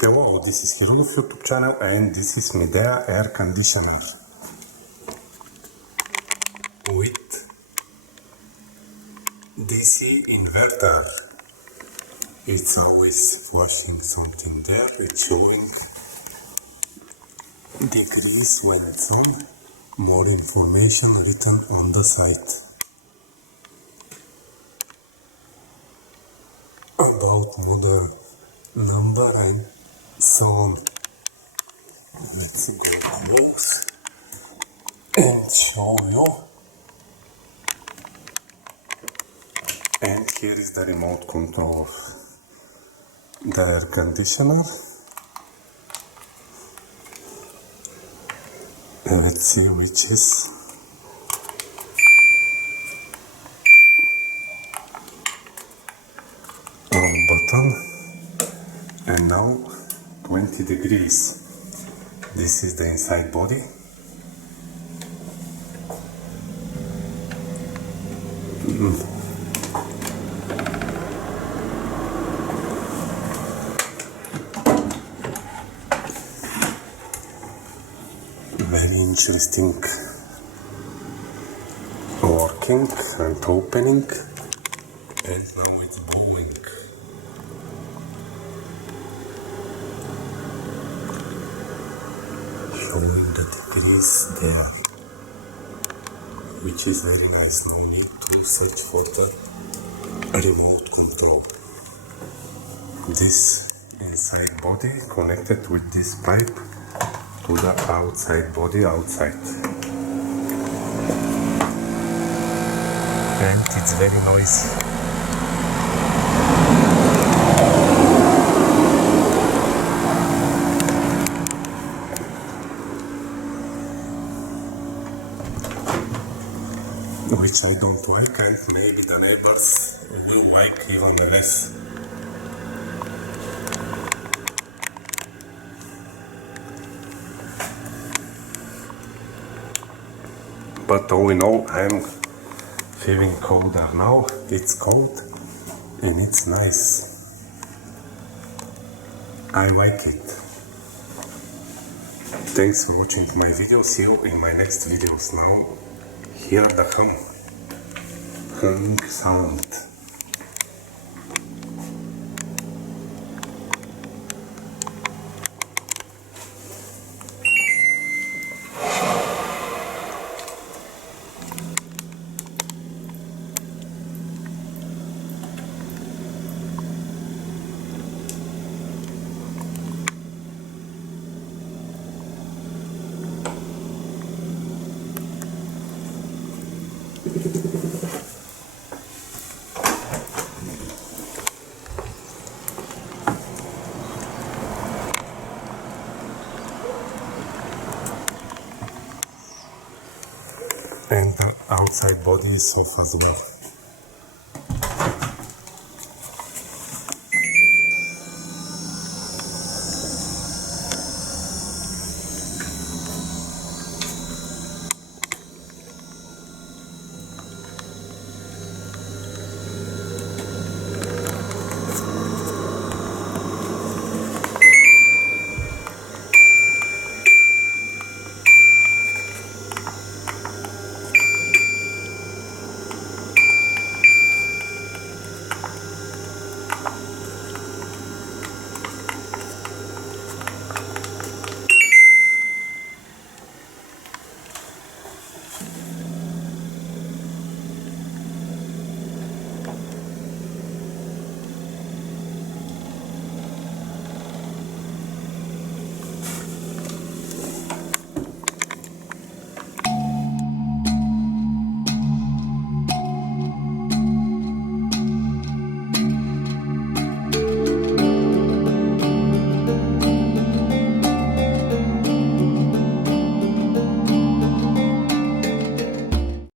Hello, this is Hirunov YouTube channel and this is Midea air conditioner with DC inverter. It's always flashing something there, it's showing degrees when it's on, more information written on the site. About model number and so on. Let's go close and show you. And here is the remote control of the air conditioner. Let's see which is on button. And now 20 degrees. This is the inside body. Very interesting working and opening, and now it's blowing. Showing the degrees there, which is very nice. No need to search for the remote control. This inside body connected with this pipe to the outside body outside. And it's very noisy. Which I don't like, and maybe the neighbors will like even less. But all in all, I'm feeling colder now. It's cold and it's nice. I like it. Thanks for watching my video. See you in my next videos. Now, hear the humming sound. And the outside body is soft as well.